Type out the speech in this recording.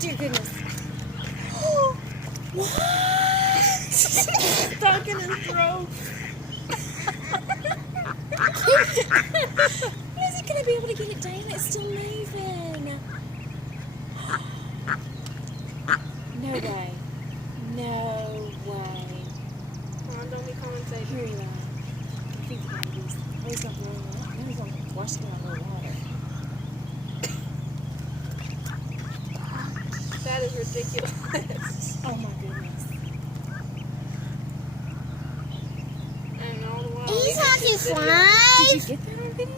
dear goodness. What? Stuck in his throat. Is he going to be able to get it down? It's still moving. No way. No way. Come on, don't be commentating. Here we are. I think the baby's. Oh, he's not blowing up. Now he's going to wash it down with water. That is ridiculous. Oh my goodness. And all the while, He's we on just to sit there. fly. Did you get that on video?